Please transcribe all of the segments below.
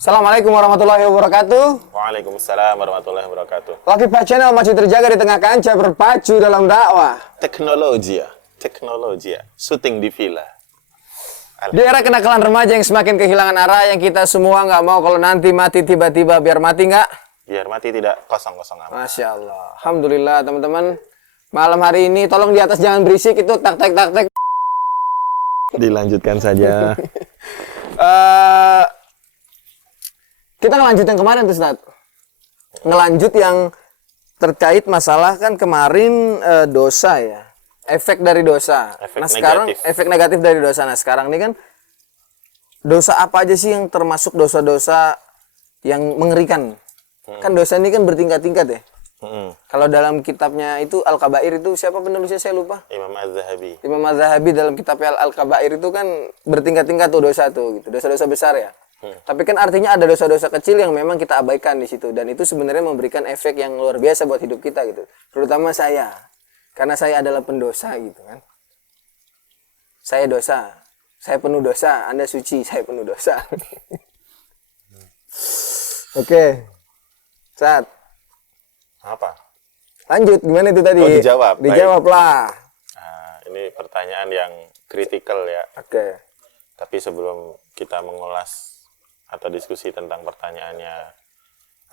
Assalamualaikum warahmatullahi wabarakatuh. Waalaikumsalam warahmatullahi wabarakatuh. Lakipa Channel masih terjaga di tengah kancah berpacu dalam dakwah. Teknologi ya, syuting di villa. Di era kenakalan remaja yang semakin kehilangan arah, yang kita semua nggak mau kalau nanti mati tiba-tiba, biar mati nggak? Biar mati tidak kosong-kosong amat. Masya Allah. Alhamdulillah teman-teman. Malam hari ini tolong di atas jangan berisik, itu tak. Dilanjutkan saja. Kita ngelanjut yang kemarin tuh, Ustaz. Ngelanjut yang terkait masalah kan kemarin dosa ya. Efek dari dosa. Sekarang efek negatif dari dosa. Nah, sekarang ini kan dosa apa aja sih yang termasuk dosa-dosa yang mengerikan? Kan dosa ini kan bertingkat-tingkat ya. Kalau dalam kitabnya itu Al-Kabair itu siapa penulisnya saya lupa. Imam Az-Zahabi. Imam Az-Zahabi dalam kitabnya Al-Kabair itu kan bertingkat-tingkat tuh dosa tuh gitu. Dosa-dosa besar ya. Tapi kan artinya ada dosa-dosa kecil yang memang kita abaikan di situ, dan itu sebenarnya memberikan efek yang luar biasa buat hidup kita gitu. Terutama saya. Karena saya adalah pendosa gitu kan. Saya dosa. Saya penuh dosa, Anda suci, saya penuh dosa. Oke. Saat. Apa? Lanjut, gimana itu tadi? Oh, dijawab. Dijawab lah. Nah, ini pertanyaan yang kritikal ya. Oke. Tapi sebelum kita mengulas atau diskusi tentang pertanyaannya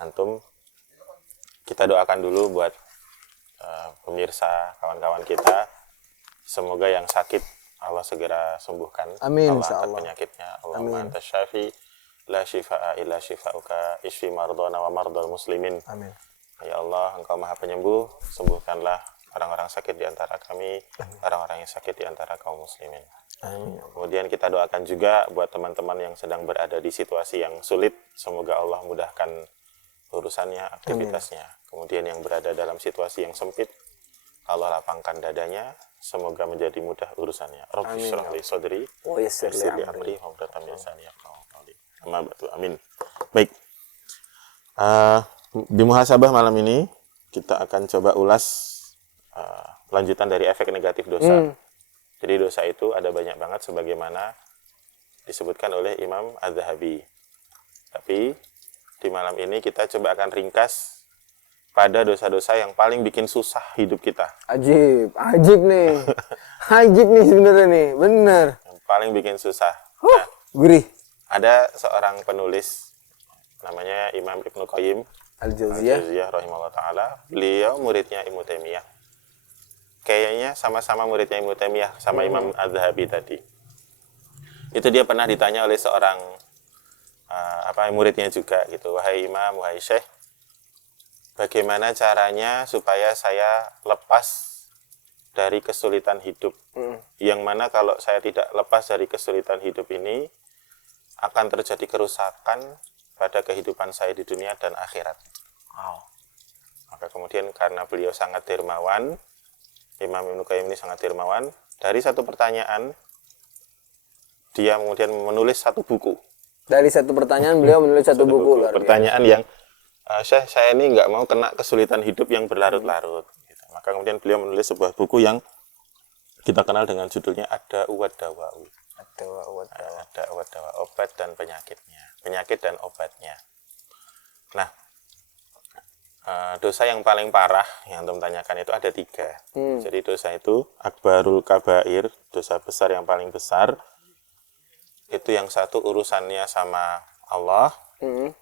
antum, kita doakan dulu buat pemirsa, kawan-kawan kita, semoga yang sakit Allah segera sembuhkan. Amin, Allah angkat insyaallah. penyakitnya. Allahumma anta syafi la shifaa illa shifauka isfi mardana wa mardal muslimin. Amin. Ya Allah, Engkau Maha Penyembuh, sembuhkanlah orang-orang sakit di antara kami, orang-orang yang sakit di antara kaum muslimin. Amin. Kemudian kita doakan juga buat teman-teman yang sedang berada di situasi yang sulit, semoga Allah mudahkan urusannya, aktivitasnya. Kemudian yang berada dalam situasi yang sempit, Allah lapangkan dadanya, semoga menjadi mudah urusannya. Rabbi shrah li sadri wa yassir li amri wahlul 'uqdatam min lisani yafqahu qawli. Amma ba'du. Amin. Baik. Di muhasabah malam ini kita akan coba ulas lanjutan dari efek negatif dosa. Jadi dosa itu ada banyak banget sebagaimana disebutkan oleh Imam Az-Zahabi. Tapi di malam ini kita coba akan ringkas pada dosa-dosa yang paling bikin susah hidup kita. Ajib nih. Ajib nih sebenarnya nih, bener. Yang paling bikin susah. Nah, gurih. ada seorang penulis namanya Imam Ibnu Qayyim Al-Jauziyah rahimahullah ta'ala. Beliau muridnya Ibnu Taimiyah. Kayaknya sama-sama muridnya Ibnu Taimiyah sama Imam Az-Zahabi tadi. Itu dia pernah ditanya oleh seorang muridnya juga gitu, wahai Imam, wahai Syekh, bagaimana caranya supaya saya lepas dari kesulitan hidup? Yang mana kalau saya tidak lepas dari kesulitan hidup ini akan terjadi kerusakan pada kehidupan saya di dunia dan akhirat. Maka kemudian karena beliau sangat dermawan, Imam Ibnu Qayyim ini sangat dermawan, dari satu pertanyaan dia kemudian menulis satu buku. Dari satu pertanyaan beliau menulis satu buku. Pertanyaan yang saya ini nggak mau kena kesulitan hidup yang berlarut-larut. Gitu. Maka kemudian beliau menulis sebuah buku yang kita kenal dengan judulnya Ada Uwad Dawa'u. Ada Uwad Dawa, obat dan penyakitnya, penyakit dan obatnya. Nah, dosa yang paling parah yang antum tanyakan itu ada 3. Jadi dosa itu akbarul kabair, dosa besar yang paling besar. Itu yang satu urusannya sama Allah,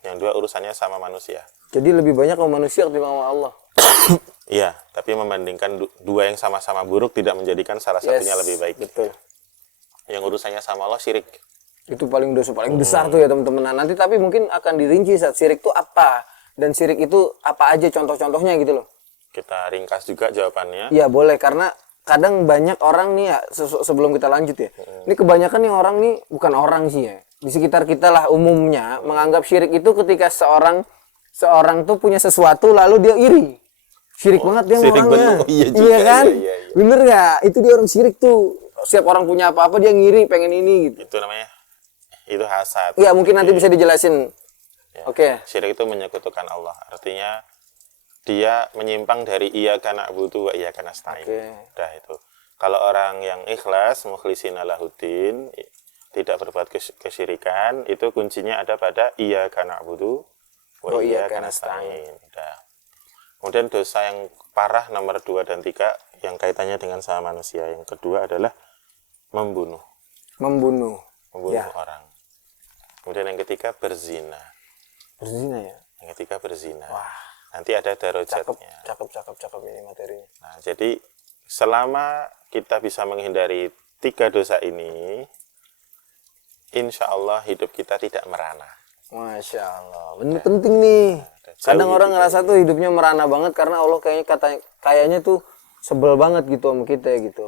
yang dua urusannya sama manusia. Jadi lebih banyak sama manusia ketimbang sama Allah. Iya, tapi membandingkan dua yang sama-sama buruk tidak menjadikan salah satunya lebih baik. Betul. Yang urusannya sama Allah syirik. Itu dosa paling besar tuh ya teman-teman. Nah, nanti tapi mungkin akan dirinci saat syirik itu apa, dan syirik itu apa aja contoh-contohnya gitu loh. Kita ringkas juga jawabannya. Iya boleh, karena kadang banyak orang nih ya, sebelum kita lanjut ya, ini kebanyakan nih orang nih, bukan orang sih ya, di sekitar kita lah umumnya menganggap syirik itu ketika seorang tuh punya sesuatu lalu dia iri. Syirik banget dia orangnya. Iya kan? Iya. Bener nggak? Itu dia orang syirik tuh. Setiap orang punya apa-apa dia ngiri, pengen ini gitu. Itu namanya, itu hasad. Iya, mungkin nanti bisa dijelasin. Ya. Oke. Syirik itu menyekutukan Allah. Artinya dia menyimpang dari iyyaka na'budu wa iyyaka nasta'in. Udah itu. Kalau orang yang ikhlas, mukhlishina lahuddin, tidak berbuat kesyirikan, itu kuncinya ada pada iyyaka na'budu wa iyyaka nasta'in. Udah. Kemudian dosa yang parah nomor 2 dan 3 yang kaitannya dengan sama manusia. Yang kedua adalah membunuh Ya. orang. Kemudian yang ketiga berzina. Berzina ya. Yang ketiga berzina. Wah, Nanti ada darajatnya. cakep ini materinya. Nah, jadi selama kita bisa menghindari 3 dosa ini, insya Allah hidup kita tidak merana. Masya Allah, bener penting nih. Kadang orang ngerasa tuh hidupnya merana banget karena Allah kayaknya tuh sebel banget gitu sama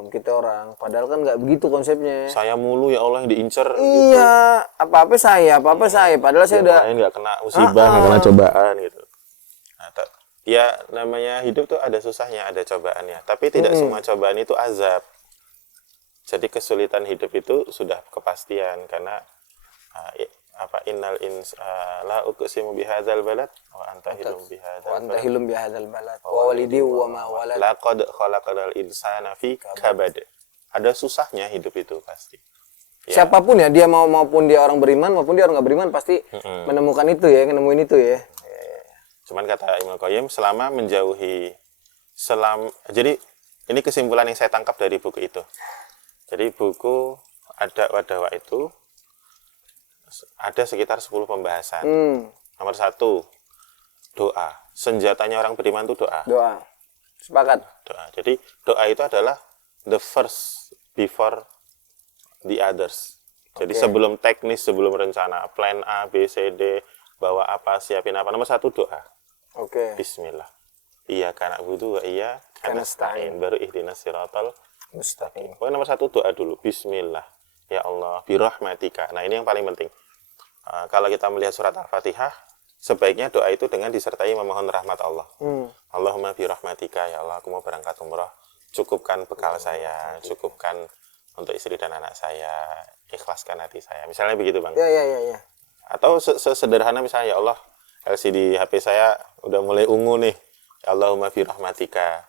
kita orang. Padahal kan nggak begitu konsepnya. Saya mulu ya Allah yang diincer. Iya, apa-apa saya. Padahal saya udah lain nggak kena musibah, nggak kena cobaan gitu. Nah, ya namanya hidup tuh ada susahnya, ada cobaannya. Tapi tidak semua cobaan itu azab. Jadi kesulitan hidup itu sudah kepastian karena innal la uqsimu bihadzal balad wa anta hilum bihadzal balad wa walidi wa ma walad. Laqad khalaqal insana fi kabad. Ada susahnya hidup itu pasti. Ya. Siapapun ya, dia maupun dia orang beriman maupun dia orang nggak beriman pasti menemukan itu ya, nemuin itu ya. Cuman kata Ibnu Qayyim selama menjauhi jadi ini kesimpulan yang saya tangkap dari buku itu. Jadi buku Ad-Da'wah itu ada sekitar 10 pembahasan. Nomor 1, doa. Senjatanya orang beriman itu doa. Doa. Sepakat. Doa. Jadi doa itu adalah the first before the others. Jadi sebelum teknis, sebelum rencana, plan A, B, C, D, bawa apa, siapin apa. Nomor 1 doa. Bismillah. Iyyaka na'budu wa iyyaka nasta'in. Baru ihdinas siratal mustaqim. Pokoknya nomor 1 doa dulu. Bismillah. Ya Allah, birahmatika. Nah, ini yang paling penting. Kalau kita melihat surat Al-Fatihah, sebaiknya doa itu dengan disertai memohon rahmat Allah. Allahumma birahmatika, ya Allah, aku mau berangkat umrah. Cukupkan bekal saya, cukupkan untuk istri dan anak saya, ikhlaskan hati saya. Misalnya begitu, Bang. Ya. Atau sederhana misalnya, ya Allah, LCD HP saya udah mulai ungu nih. Ya Allahumma birahmatika.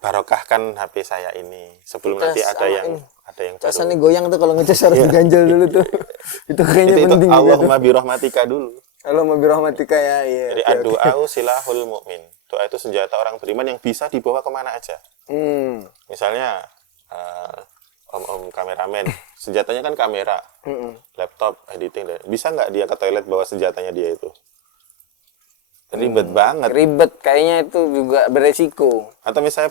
Barokahkan HP saya ini. Sebelum nanti ada yang baru. Casannya goyang tuh kalau ngecas harus diganjel dulu tuh. Itu kayaknya penting. Itu Allahumma birahmatika dulu. Allahumma birahmatika ya. Jadi ad-du'au silahul mu'min. Doa itu senjata orang beriman yang bisa dibawa kemana aja. Misalnya om kameramen, senjatanya kan kamera, laptop, editing. Bisa nggak dia ke toilet bawa senjatanya dia itu? Ribet banget. Ribet, kayaknya itu juga beresiko. Atau misalnya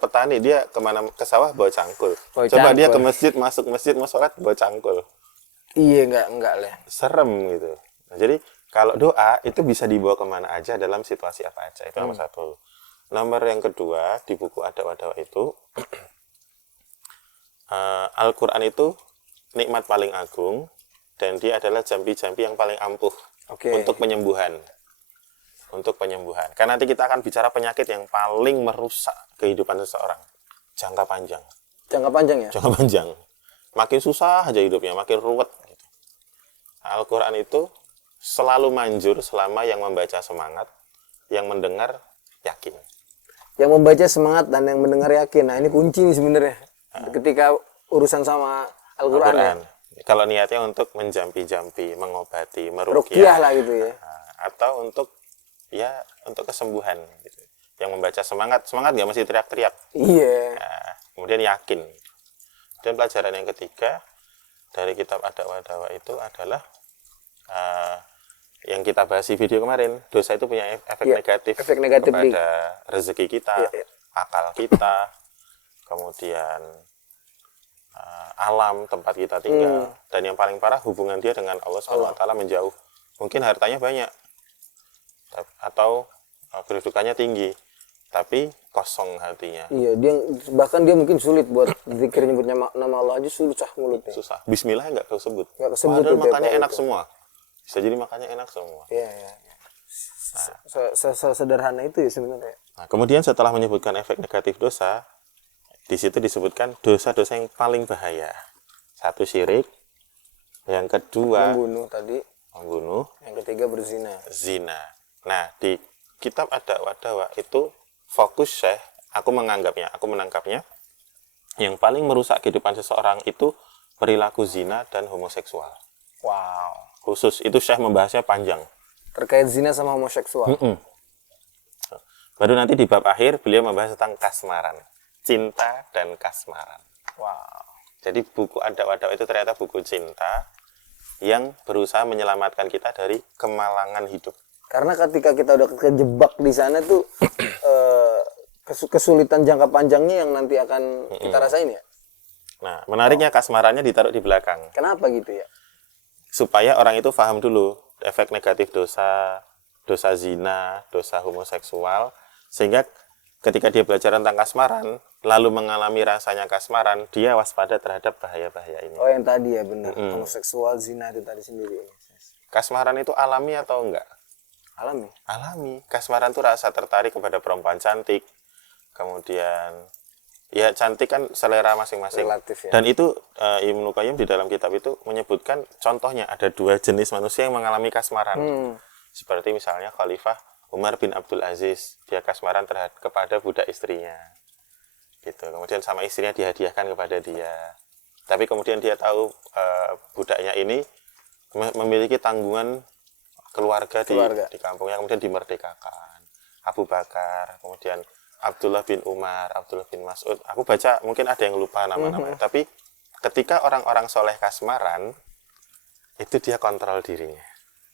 petani, dia ke sawah bawa cangkul. Coba dia ke masjid, masuk masjid mau sholat bawa cangkul. Iya, enggak lah. Serem gitu. Nah, jadi kalau doa itu bisa dibawa kemana aja dalam situasi apa aja. Itu nomor 1. Nomor yang kedua di buku Ad-Da'wah itu Al-Quran itu nikmat paling agung dan dia adalah jampi-jampi yang paling ampuh untuk penyembuhan. Karena nanti kita akan bicara penyakit yang paling merusak kehidupan seseorang. Jangka panjang. Jangka panjang ya? Jangka panjang. Makin susah aja hidupnya, makin ruwet. Gitu. Al-Quran itu selalu manjur selama yang membaca semangat, yang mendengar yakin. Yang membaca semangat dan yang mendengar yakin. Nah, ini kunci nih sebenarnya. Ketika urusan sama Al-Quran ya. Kalau niatnya untuk menjampi-jampi, mengobati, meruqyah lah gitu ya. Atau untuk kesembuhan gitu. Yang membaca semangat nggak mesti teriak-teriak. Iya. Nah, kemudian yakin. Dan pelajaran yang ketiga dari kitab Ad-Da'wah itu adalah yang kita bahas di video kemarin, dosa itu punya efek negatif kepada rezeki kita, akal kita, kemudian alam tempat kita tinggal, dan yang paling parah hubungan dia dengan Allah SWT menjauh. Mungkin hartanya banyak atau kedudukannya tinggi, tapi kosong hatinya. Iya, bahkan dia mungkin sulit buat zikir nyebut nama Allah aja susah mulutnya. Susah. Bismillah nggak kesebut. Padahal makannya enak semua. Bisa jadi makannya enak semua. Iya. Sederhana itu ya sebenarnya. Nah, kemudian setelah menyebutkan efek negatif dosa, di situ disebutkan dosa-dosa yang paling bahaya. 1, syirik. Yang kedua, membunuh. Yang ketiga, berzina. Zina. Nah, di kitab Ad-Da'wah itu fokus aku menangkapnya, yang paling merusak kehidupan seseorang itu perilaku zina dan homoseksual. Wow. Khusus itu Syekh membahasnya panjang. Terkait zina sama homoseksual. Baru nanti di bab akhir beliau membahas tentang kasmaran, cinta dan kasmaran. Wow. Jadi buku Ad-Dawa itu ternyata buku cinta yang berusaha menyelamatkan kita dari kemalangan hidup. Karena ketika kita udah kejebak di sana tuh kesulitan jangka panjangnya yang nanti akan kita rasain ya. Nah, menariknya kasmarannya ditaruh di belakang. Kenapa gitu ya? Supaya orang itu paham dulu efek negatif dosa, dosa zina, dosa homoseksual, sehingga ketika dia belajar tentang kasmaran, lalu mengalami rasanya kasmaran, dia waspada terhadap bahaya-bahaya ini. Oh, yang tadi ya benar. Homoseksual, zina itu tadi sendiri. Kasmaran itu alami atau enggak? Alami. Alami. Kasmaran itu rasa tertarik kepada perempuan cantik. Kemudian, ya cantik kan selera masing-masing. Relatif ya. Dan itu Ibnu Qayyim di dalam kitab itu menyebutkan contohnya ada 2 jenis manusia yang mengalami kasmaran. Seperti misalnya Khalifah Umar bin Abdul Aziz, dia kasmaran kepada budak istrinya. Gitu. Kemudian sama istrinya dihadiahkan kepada dia. Tapi kemudian dia tahu budaknya ini memiliki tanggungan keluarga. Di kampungnya, kemudian dimerdekakan. Abu Bakar, kemudian Abdullah bin Umar, Abdullah bin Mas'ud. Aku baca, mungkin ada yang lupa nama-namanya. Tapi ketika orang-orang soleh kasmaran, itu dia kontrol dirinya.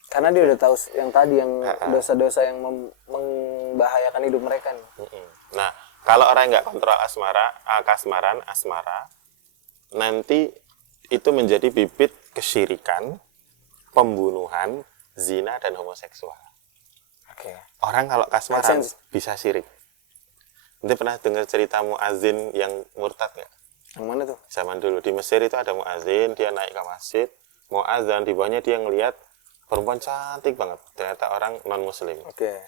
Karena dia udah tahu yang tadi, yang dosa-dosa yang membahayakan hidup mereka nih. Nah, kalau orang nggak kontrol kasmaran, asmara, nanti itu menjadi bibit kesyirikan, pembunuhan, zina, dan homoseksual. Oke. Orang kalau kasmaran bisa syirik. Nanti pernah dengar cerita muazin yang murtad nggak? Yang mana tuh? Zaman dulu di Mesir itu ada muazin, dia naik ke masjid, mau azan, di bawahnya dia ngelihat perempuan cantik banget, ternyata orang non muslim. Oke.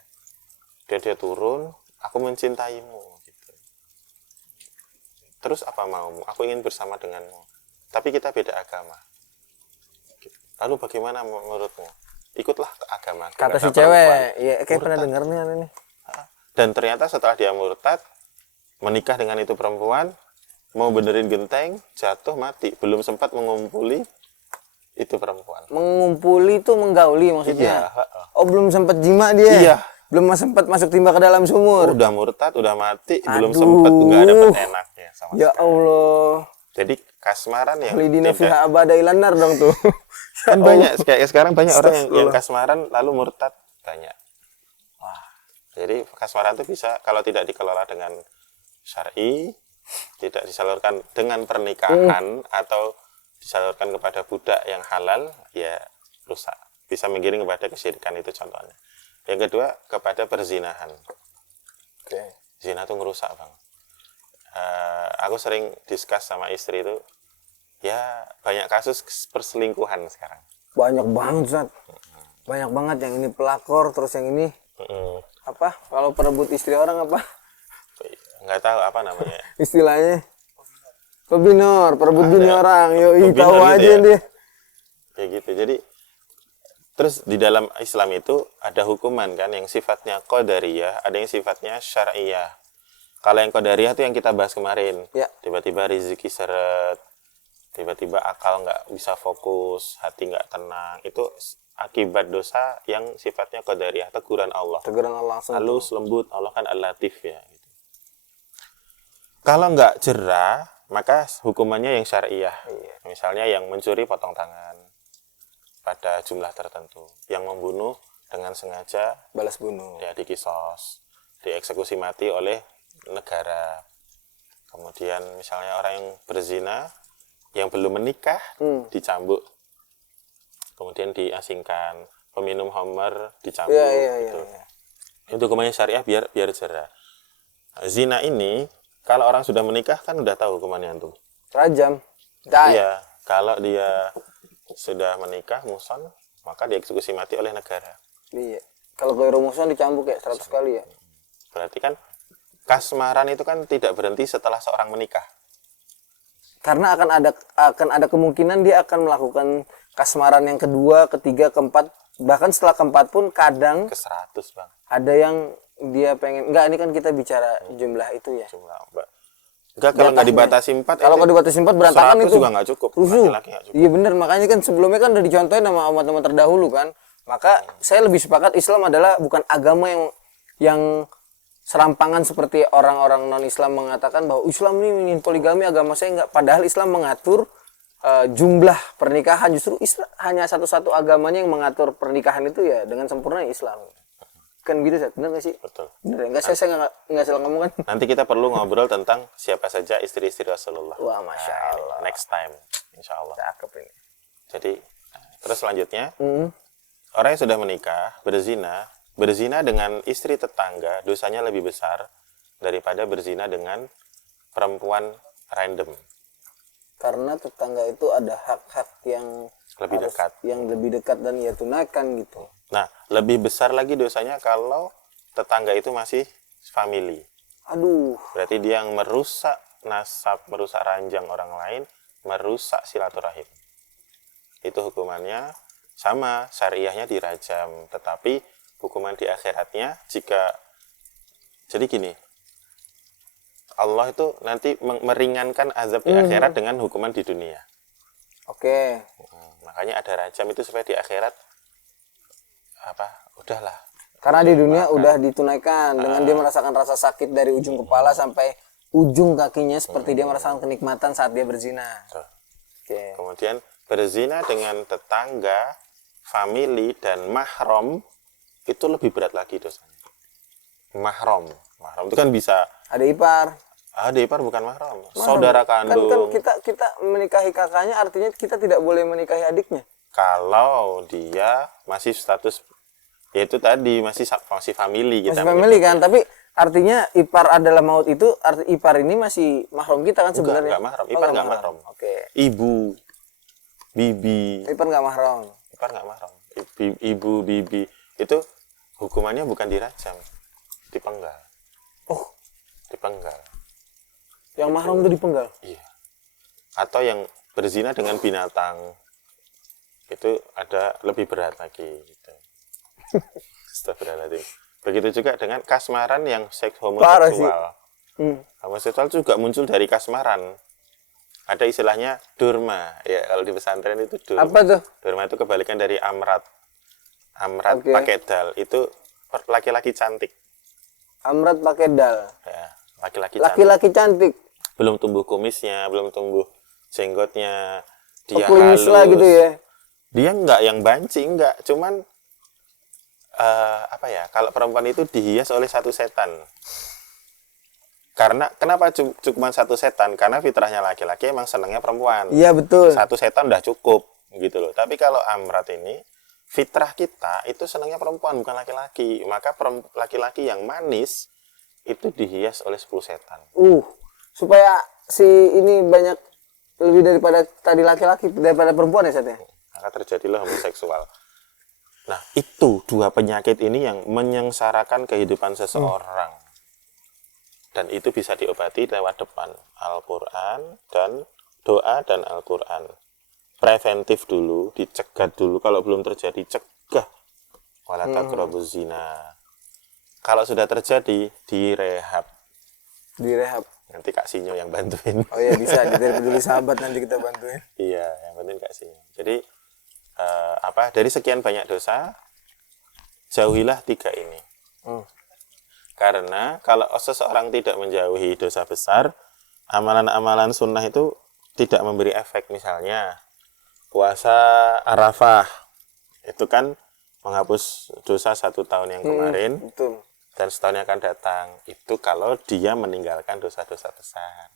Dia turun, aku mencintaimu gitu. Terus apa maumu? Aku ingin bersama denganmu, tapi kita beda agama. Lalu bagaimana menurutmu? Ikutlah ke agama. Kata si cewek, iya kayak pernah denger nih ini. Dan ternyata setelah dia murtad, menikah dengan itu perempuan, mau benerin genteng, jatuh mati, belum sempat mengumpuli itu perempuan. Mengumpuli itu menggauli maksudnya? Iya. Oh, belum sempat jima dia? Iya. Belum sempat masuk timba ke dalam sumur? Udah murtad, udah mati, belum sempat, nggak dapet enaknya sama ya sekali. Allah. Jadi kasmaran yang Khalidina tidak... fiha abada ilanar dong tuh. Kan banyak, kayak sekarang banyak orang yang kasmaran lalu murtad, banyak. Wah. Jadi kasmaran itu bisa, kalau tidak dikelola dengan syar'i, tidak disalurkan dengan pernikahan, atau disalurkan kepada budak yang halal, ya rusak. Bisa menggiring kepada kesyirikan, itu contohnya. Yang kedua, kepada perzinahan. Oke. Zina itu ngerusak, Bang. Aku sering diskus sama istri itu, ya banyak kasus perselingkuhan sekarang. Banyak banget, Zat. Banyak banget, yang ini pelakor, terus yang ini apa? Kalau perebut istri orang apa? Nggak tahu apa namanya. Istilahnya pebinor, perebut bini orang. Yoi, Pebinor tahu gitu aja ya. dia. Kayak gitu. Jadi terus di dalam Islam itu ada hukuman kan yang sifatnya qadariyah, ada yang sifatnya syar'iyah. Kalau yang qadariyah itu yang kita bahas kemarin. Ya. Tiba-tiba rezeki seret, tiba-tiba akal nggak bisa fokus, hati nggak tenang. Itu akibat dosa yang sifatnya qadariyah, teguran Allah. Teguran Allah langsung. Halus, lembut, Allah kan al-latif ya. Gitu. Kalau nggak jerah, maka hukumannya yang syariah. Misalnya yang mencuri potong tangan pada jumlah tertentu, yang membunuh dengan sengaja Balas bunuh. ya dikisos, dieksekusi mati oleh negara. Kemudian misalnya orang yang berzina yang belum menikah dicambuk, kemudian diasingkan, peminum khamar dicambuk. Gitu. Itu hukumannya syariah biar jerah. Zina ini kalau orang sudah menikah kan udah tahu hukumannya tuh. Rajam. Iya, kalau dia sudah menikah muson, maka dieksekusi mati oleh negara. Iya. Kalau keliru muson dicambuk ya 100 kali ya. Berarti kan kasmaran itu kan tidak berhenti setelah seorang menikah. Karena akan ada kemungkinan dia akan melakukan kasmaran yang kedua, ketiga, keempat, bahkan setelah keempat pun kadang ke 100, Bang. Ada yang dia pengen, enggak, ini kan kita bicara jumlah itu ya. Jumlah, Mbak. Enggak, kalau nggak dibatasi 4, Kalau nggak dibatasi 4 berantakan 100 itu. juga nggak cukup. Rusuh. Laki-laki nggak cukup. Iya benar, makanya kan sebelumnya kan udah dicontohin sama umat-umat terdahulu kan. Maka saya lebih sepakat Islam adalah bukan agama yang serampangan seperti orang-orang non-Islam mengatakan bahwa Islam ini ingin poligami, agama saya enggak. Padahal Islam mengatur jumlah pernikahan. Justru Islam hanya satu-satu agamanya yang mengatur pernikahan itu ya dengan sempurna Islam. Kan gitu, benar nggak sih? Betul. Benar ya? Saya nggak salah ngomong kan? Nanti kita perlu ngobrol tentang siapa saja istri-istri Rasulullah. Wah, Masya Allah. Next time, insya Allah. Cakep ini. Jadi, terus selanjutnya, orang yang sudah menikah, berzina dengan istri tetangga, dosanya lebih besar daripada berzina dengan perempuan random. Karena tetangga itu ada hak-hak yang lebih dekat dan ia tunaikan gitu. Nah, lebih besar lagi dosanya kalau tetangga itu masih family. Aduh. Berarti dia yang merusak nasab, merusak ranjang orang lain, merusak silaturahim. Itu hukumannya sama, syariahnya dirajam. Tetapi hukuman di akhiratnya jadi gini, Allah itu nanti meringankan azab di akhirat dengan hukuman di dunia. Oke. Makanya ada rajam itu supaya di akhirat udahlah. Karena di dunia udah ditunaikan dengan dia merasakan rasa sakit dari ujung kepala sampai ujung kakinya seperti dia merasakan kenikmatan saat dia berzina. Oke. Kemudian berzina dengan tetangga, family dan mahram itu lebih berat lagi dosanya. Mahram itu kan bisa Ada ipar. ipar bukan mahram. Saudara kandung. Kan kita menikahi kakaknya artinya kita tidak boleh menikahi adiknya. Kalau dia masih status yaitu tadi masih family kita. Masih family kan, tapi artinya ipar adalah maut itu, arti ipar ini masih mahram kita kan sebenarnya. Enggak mahram. Ipar enggak mahram. Oke. Ibu, bibi. Ipar enggak mahram. Ipar enggak mahram. Ibu, bibi itu hukumannya bukan dirajam, dipenggal. Oh, dipenggal. Yang mahram itu dipenggal. Iya. Atau yang berzina dengan binatang itu ada lebih berat lagi gitu. Astagfirullahaladzim. Begitu juga dengan kasmaran yang seks homoseksual. Homoseksual juga muncul dari kasmaran. Ada istilahnya durma. Ya, kalau di pesantren itu durma. Apa tuh? Durma itu kebalikan dari amrat. Amrat pakai dal itu laki-laki cantik. Amrat pakai dal. Ya, laki-laki cantik. Laki-laki cantik. Belum tumbuh kumisnya, belum tumbuh jenggotnya. Dia halus lah gitu ya. Dia enggak yang banci, enggak, cuman kalau perempuan itu dihias oleh satu setan. Karena kenapa cuma satu setan? Karena fitrahnya laki-laki emang senangnya perempuan. Iya betul. Satu setan udah cukup gitu loh. Tapi kalau amrat ini fitrah kita itu senangnya perempuan bukan laki-laki. Maka laki-laki yang manis itu dihias oleh 10 setan. Supaya si ini banyak lebih daripada tadi laki-laki daripada perempuan ya Sat ya? Maka terjadilah homoseksual. Nah, itu dua penyakit ini yang menyengsarakan kehidupan seseorang. Dan itu bisa diobati lewat depan Al-Quran dan doa dan Al-Quran. Preventif dulu, dicegat dulu. Kalau belum terjadi, cegah. Wala taqrabuz zina. Kalau sudah terjadi, direhab. Direhab. Nanti Kak Sinyo yang bantuin. Oh iya bisa, dari peduli sahabat nanti kita bantuin. Iya, yang penting Kak Sinyo. Jadi dari sekian banyak dosa, jauhilah 3 ini. Karena kalau seseorang tidak menjauhi dosa besar, amalan-amalan sunnah itu tidak memberi efek. Misalnya puasa Arafah itu kan menghapus dosa 1 tahun yang kemarin. Betul. Dan setahun yang akan datang. Itu kalau dia meninggalkan dosa-dosa besar.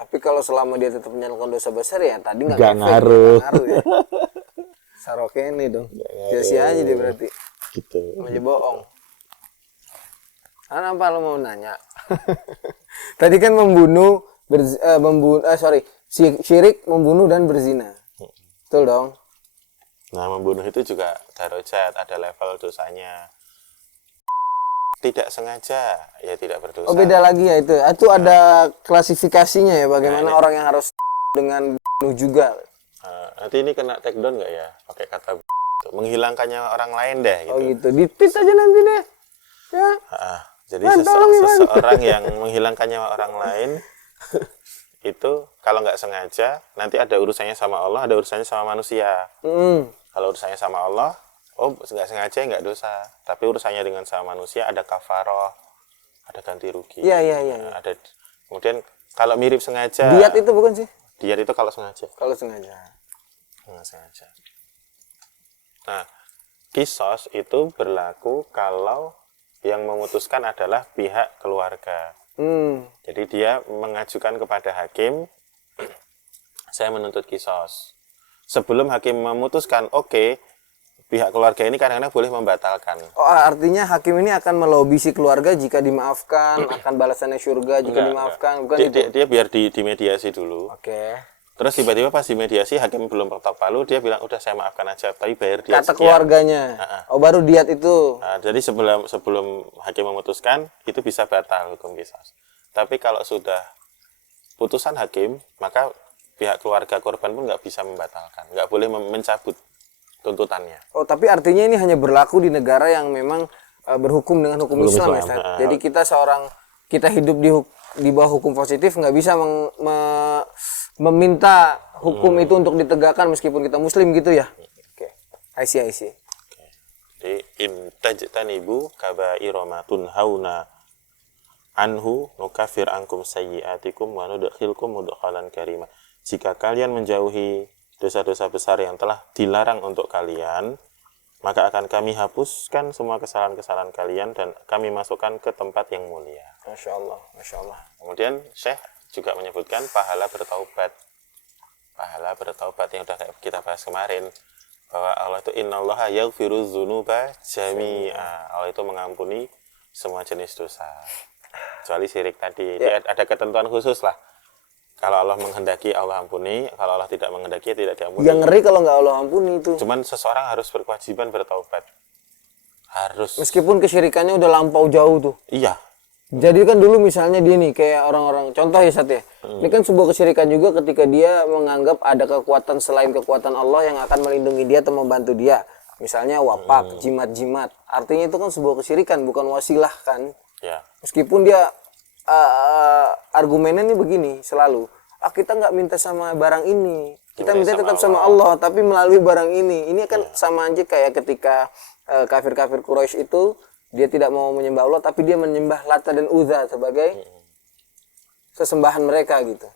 Tapi kalau selama dia tetap menjalankan dosa besar ya tadi nggak ngaruh ya. Saroke ini dong. Sia-sia aja dia berarti. Gitu. Aja bohong. Apa lo mau nanya? Tadi kan syirik, membunuh dan berzina. Betul dong. Nah, membunuh itu juga darajat, ada level dosanya. Tidak sengaja, ya tidak berdosa. Oh, beda lagi ya itu. Itu ada klasifikasinya ya, bagaimana orang yang harus dengan bunuh juga. Nanti ini kena take down nggak ya? Pakai kata menghilangkannya orang lain deh gitu. Oh gitu, di-tweet aja nanti deh. Ya. Jadi seseorang yang menghilangkannya orang lain itu kalau nggak sengaja nanti ada urusannya sama Allah, ada urusannya sama manusia. Kalau urusannya sama Allah, nggak sengaja nggak dosa. Tapi urusannya dengan sama manusia ada kafaroh, ada ganti rugi. Iya. Ada. Kemudian kalau mirip sengaja. Diat itu bukan sih? Diat itu kalau sengaja. Kalau sengaja. Nggak sengaja. Nah, kisos itu berlaku kalau yang memutuskan adalah pihak keluarga. Jadi dia mengajukan kepada hakim, saya menuntut kisos. Sebelum hakim memutuskan, oke, pihak keluarga ini kadang-kadang boleh membatalkan. Oh, artinya hakim ini akan melobi si keluarga jika dimaafkan, akan balasannya surga jika dimaafkan, bukan itu? Dia biar dimediasi dulu. Oke. Terus tiba-tiba pas dimediasi, hakim belum ketok palu, dia bilang, udah saya maafkan aja, tapi bayar dia Kata sekian. keluarganya. Oh, baru diat itu. Nah, jadi sebelum hakim memutuskan, itu bisa batal hukum kisos. Tapi kalau sudah putusan hakim, maka pihak keluarga korban pun nggak bisa membatalkan, nggak boleh mencabut tuntutannya. Oh, tapi artinya ini hanya berlaku di negara yang memang berhukum dengan hukum Islam, ya, Ustaz? Jadi kita hidup di bawah hukum positif, nggak bisa meminta hukum itu untuk ditegakkan meskipun kita Muslim gitu ya? Oke. I see. Jadi intajtanibu kaba'ira ma tunhauna anhu nukafir angkum sayyiatikum wa nudkhilkum mudkhalan karima. Jika kalian menjauhi dosa-dosa besar yang telah dilarang untuk kalian, maka akan kami hapuskan semua kesalahan-kesalahan kalian dan kami masukkan ke tempat yang mulia. Masya Allah. Kemudian Syekh juga menyebutkan pahala bertaubat. Pahala bertaubat yang sudah kita bahas kemarin, bahwa Allah itu innallaha yaghfiru dzunuba jami'a. Allah itu mengampuni semua jenis dosa. Kecuali syirik tadi. Dia ada ketentuan khusus lah. Kalau Allah menghendaki, Allah ampuni. Kalau Allah tidak menghendaki, tidak diampuni. Yang ngeri kalau nggak Allah ampuni itu. Cuman seseorang harus berkewajiban bertaubat. Harus. Meskipun kesyirikannya udah lampau jauh tuh. Iya. Jadi kan dulu misalnya dia nih, kayak orang-orang, contoh ya Sat ya. Ini kan sebuah kesyirikan juga ketika dia menganggap ada kekuatan selain kekuatan Allah yang akan melindungi dia atau membantu dia. Misalnya wapak, jimat-jimat. Artinya itu kan sebuah kesyirikan, bukan wasilah kan. Ya. Meskipun dia argumennya nih begini selalu, kita nggak minta sama barang ini, kita minta tetap sama Allah, tapi melalui barang ini. Ini kan sama aja kayak ketika kafir-kafir Quraisy itu dia tidak mau menyembah Allah, tapi dia menyembah Lata dan Uzza sebagai sesembahan mereka gitu.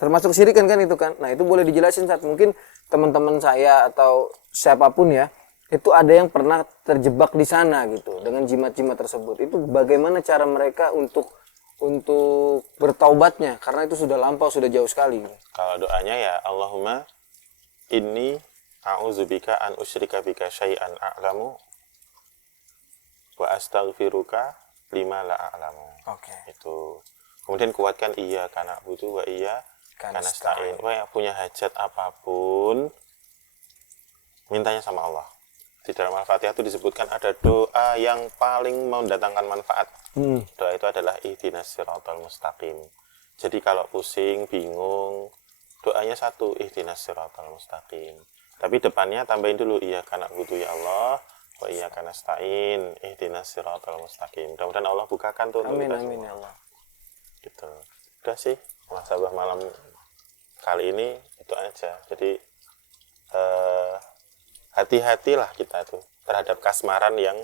Termasuk syirikan kan itu kan. Nah itu boleh dijelasin Sat. Mungkin teman-teman saya atau siapapun ya, itu ada yang pernah terjebak di sana gitu dengan jimat-jimat tersebut. Itu bagaimana cara mereka untuk bertaubatnya, karena itu sudah lampau, sudah jauh sekali. Kalau doanya ya Allahumma inni a'udzubika an usyrika bika syai'an a'lamu wa astaghfiruka lima la a'lamu. Oke. Itu. Kemudian kuatkan iya karena butuh wa iya karena nasta'in. Wah, punya hajat apapun mintanya sama Allah. Di dalam Al-Fatihah itu disebutkan ada doa yang paling mendatangkan manfaat. Doa itu adalah ihdinas siratal mustaqim. Jadi kalau pusing, bingung, doanya satu, ihdinas siratal mustaqim. Tapi depannya tambahin dulu, iya karena butuh ya Allah, wa iya karena nasta'in, ihdinas siratal mustaqim. Mudah-mudahan Allah bukakan tuh untuk kita semua. Ya Allah. Gitu. Udah sih, muhasabah malam kali ini itu aja. Jadi hati-hatilah kita tuh terhadap kasmaran yang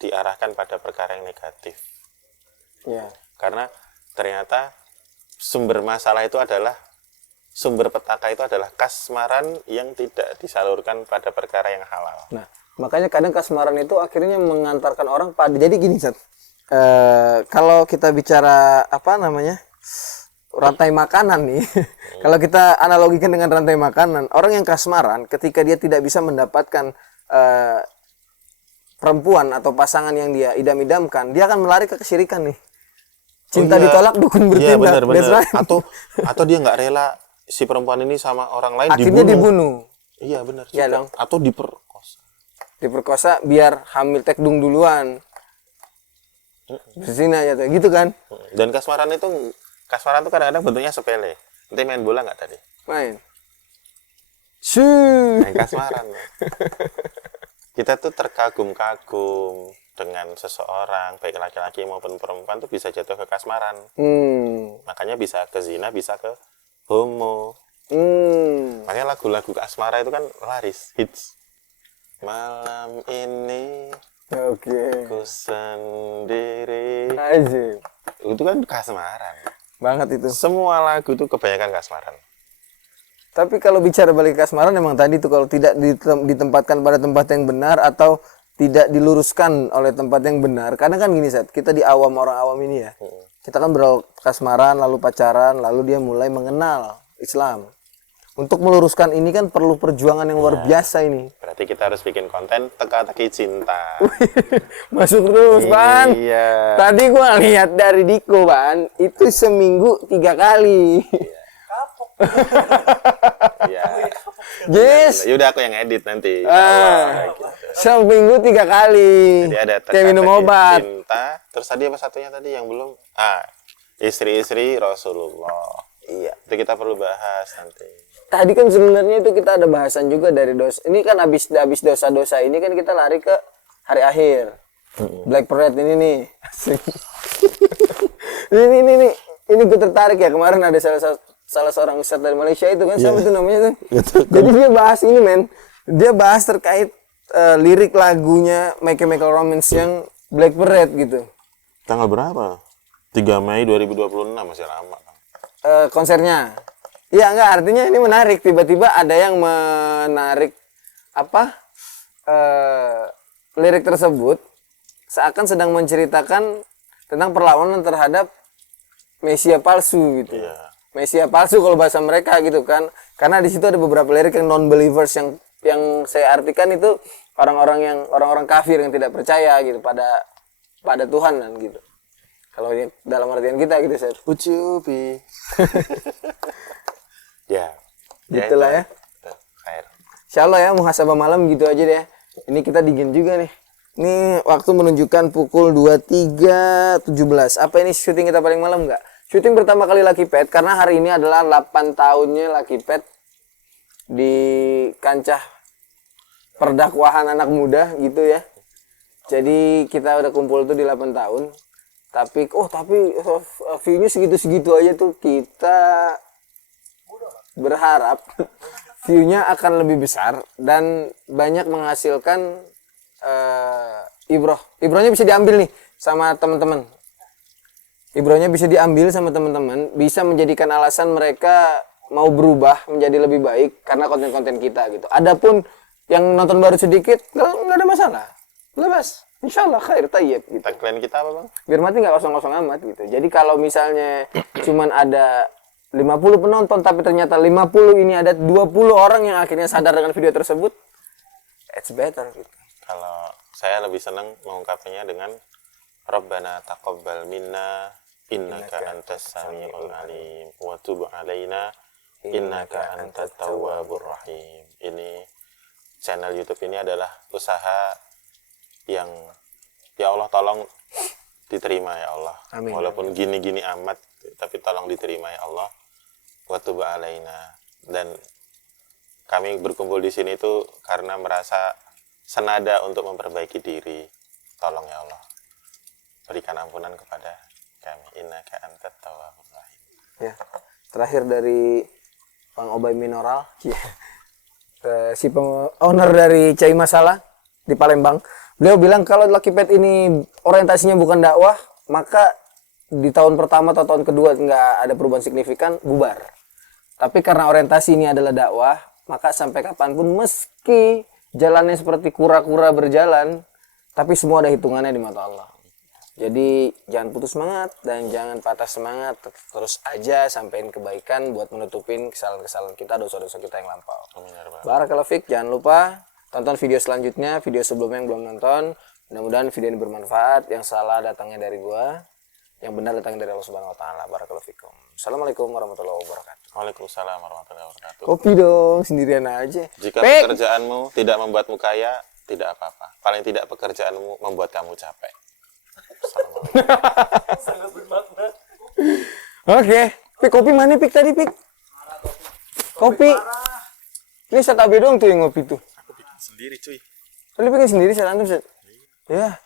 diarahkan pada perkara yang negatif. Ya. Karena ternyata sumber masalah itu adalah, sumber petaka itu adalah kasmaran yang tidak disalurkan pada perkara yang halal. Nah, makanya kadang kasmaran itu akhirnya mengantarkan orang pada, jadi gini Sat. Kalau kita bicara rantai makanan nih, kalau kita analogikan dengan rantai makanan, orang yang kasmaran ketika dia tidak bisa mendapatkan perempuan atau pasangan yang dia idam-idamkan, dia akan melari ke kesyirikan nih. Cinta ditolak, dukun bertindak. Iya, benar. Atau dia nggak rela si perempuan ini sama orang lain, akhirnya dibunuh. Iya benar. Iya dong. Atau diperkosa Biar hamil tekdung duluan. Berzina aja tuh, gitu kan? Dan kasmaran itu kadang-kadang bentuknya sepele. Nanti main bola nggak tadi? Main Kasmaran. Kita tuh terkagum-kagum dengan seseorang, baik laki-laki maupun perempuan tuh bisa jatuh ke kasmaran. Makanya bisa ke zina, bisa ke homo. Makanya lagu-lagu asmara itu kan laris, hits. Malam ini ku sendiri. Aja. Itu kan kasmaran. Banget itu. Semua lagu itu kebanyakan kasmaran. Tapi kalau bicara balik ke kasmaran, emang tadi tuh kalau tidak ditempatkan pada tempat yang benar atau tidak diluruskan oleh tempat yang benar. Kadang kan gini, Seth, kita di awam, orang awam ini ya. Kita kan kasmaran, lalu pacaran, lalu dia mulai mengenal Islam. Untuk meluruskan ini kan perlu perjuangan yang luar biasa ini. Berarti kita harus bikin konten teka-teki cinta. Masuk terus, Ban. Iya. Tadi gua lihat dari Diko, Ban, itu seminggu 3 kali. Iya. Yes. Ya udah aku yang edit nanti. Gitu. Seminggu 3 kali. Jadi ada kayak minum obat. Cinta. Terus tadi apa satunya tadi yang belum? Istri-istri Rasulullah. Iya. Itu kita perlu bahas nanti. Tadi kan sebenarnya itu kita ada bahasan juga dari dosa. Ini kan habis dosa-dosa ini kan kita lari ke hari akhir. Black Parade ini nih. ini gue tertarik ya, kemarin ada salah seorang ustadz dari Malaysia itu kan, siapa itu namanya tuh. Jadi dia bahas ini, men. Dia bahas terkait lirik lagunya My Chemical Romance yang Black Parade gitu. Tanggal berapa? 3 Mei 2026, masih lama. Konsernya. Iya, enggak, artinya ini menarik. Tiba-tiba ada yang menarik lirik tersebut seakan sedang menceritakan tentang perlawanan terhadap Mesia palsu gitu. Iya. Mesia palsu kalau bahasa mereka gitu kan. Karena di situ ada beberapa lirik yang non-believers yang saya artikan itu orang-orang kafir yang tidak percaya gitu pada Tuhan kan gitu. Kalau dalam artian kita gitu, saya ucupi. Ya. Gitulah ya. Khair. Insyaallah ya, muhasabah malam gitu aja deh. Ini kita dingin juga nih. Ini waktu menunjukkan pukul 23.17. Apa ini syuting kita paling malam nggak? Syuting pertama kali Lucky Pet karena hari ini adalah 8 tahunnya Lucky Pet di kancah perdakwahan anak muda gitu ya. Jadi kita udah kumpul tuh di 8 tahun. Tapi view-nya segitu-segitu aja tuh, kita berharap view-nya akan lebih besar dan banyak menghasilkan ibrohnya bisa diambil nih sama teman-teman. Ibrohnya bisa diambil sama teman-teman, bisa menjadikan alasan mereka mau berubah menjadi lebih baik karena konten-konten kita gitu. Adapun yang nonton baru sedikit, nggak ada masalah. Lepas, insyaallah khair tayyib gitu. Tagline kita apa, Bang? Biar mati nggak kosong-kosong amat gitu. Jadi kalau misalnya cuman ada 50 penonton tapi ternyata 50 ini ada 20 orang yang akhirnya sadar dengan video tersebut, it's better gitu. Kalau saya lebih senang mengungkapkannya dengan Rabbana taqabbal minna innaka antas samiul alim wa tub alaina innaka antat tawwabur rahim. Ini channel YouTube ini adalah usaha yang ya Allah tolong diterima ya Allah. Amin. Walaupun gini-gini amat tapi tolong diterima ya Allah. Wa tub alaina. Dan kami berkumpul di sini itu karena merasa senada untuk memperbaiki diri. Tolong ya Allah, berikan ampunan kepada kami. Innaka antat tawwabur rahim. Ya. Terakhir dari Bang Obay Minoral, si owner dari Cai Masalah di Palembang. Beliau bilang kalau Lucky Pet ini orientasinya bukan dakwah, maka di tahun pertama atau tahun kedua nggak ada perubahan signifikan, bubar. Tapi karena orientasi ini adalah dakwah, maka sampai kapanpun meski jalannya seperti kura-kura berjalan, tapi semua ada hitungannya di mata Allah. Jadi jangan putus semangat dan jangan patah semangat, terus aja sampein kebaikan buat menutupin kesalahan-kesalahan kita, dosa-dosa kita yang lampau. Barakallahu fiik. Jangan lupa tonton video selanjutnya, video sebelumnya yang belum nonton. Mudah-mudahan video ini bermanfaat. Yang salah datangnya dari gua, yang benar datangnya dari Allah Subhanahu wa taala. Barakallahu fikum. Assalamualaikum warahmatullahi wabarakatuh. Waalaikumsalam warahmatullahi wabarakatuh. Kopi dong, sendirian aja. Jika pekerjaanmu tidak membuatmu kaya, tidak apa-apa. Paling tidak pekerjaanmu membuat kamu capek. Sangat bermakna. Oke. Pik, kopi mana Pik tadi Pik? Kopi. Ini saya tabe doang tuh yang ngopi tuh. Aku bikin sendiri cuy. Lu bikin sendiri saya antum, Set? Ya.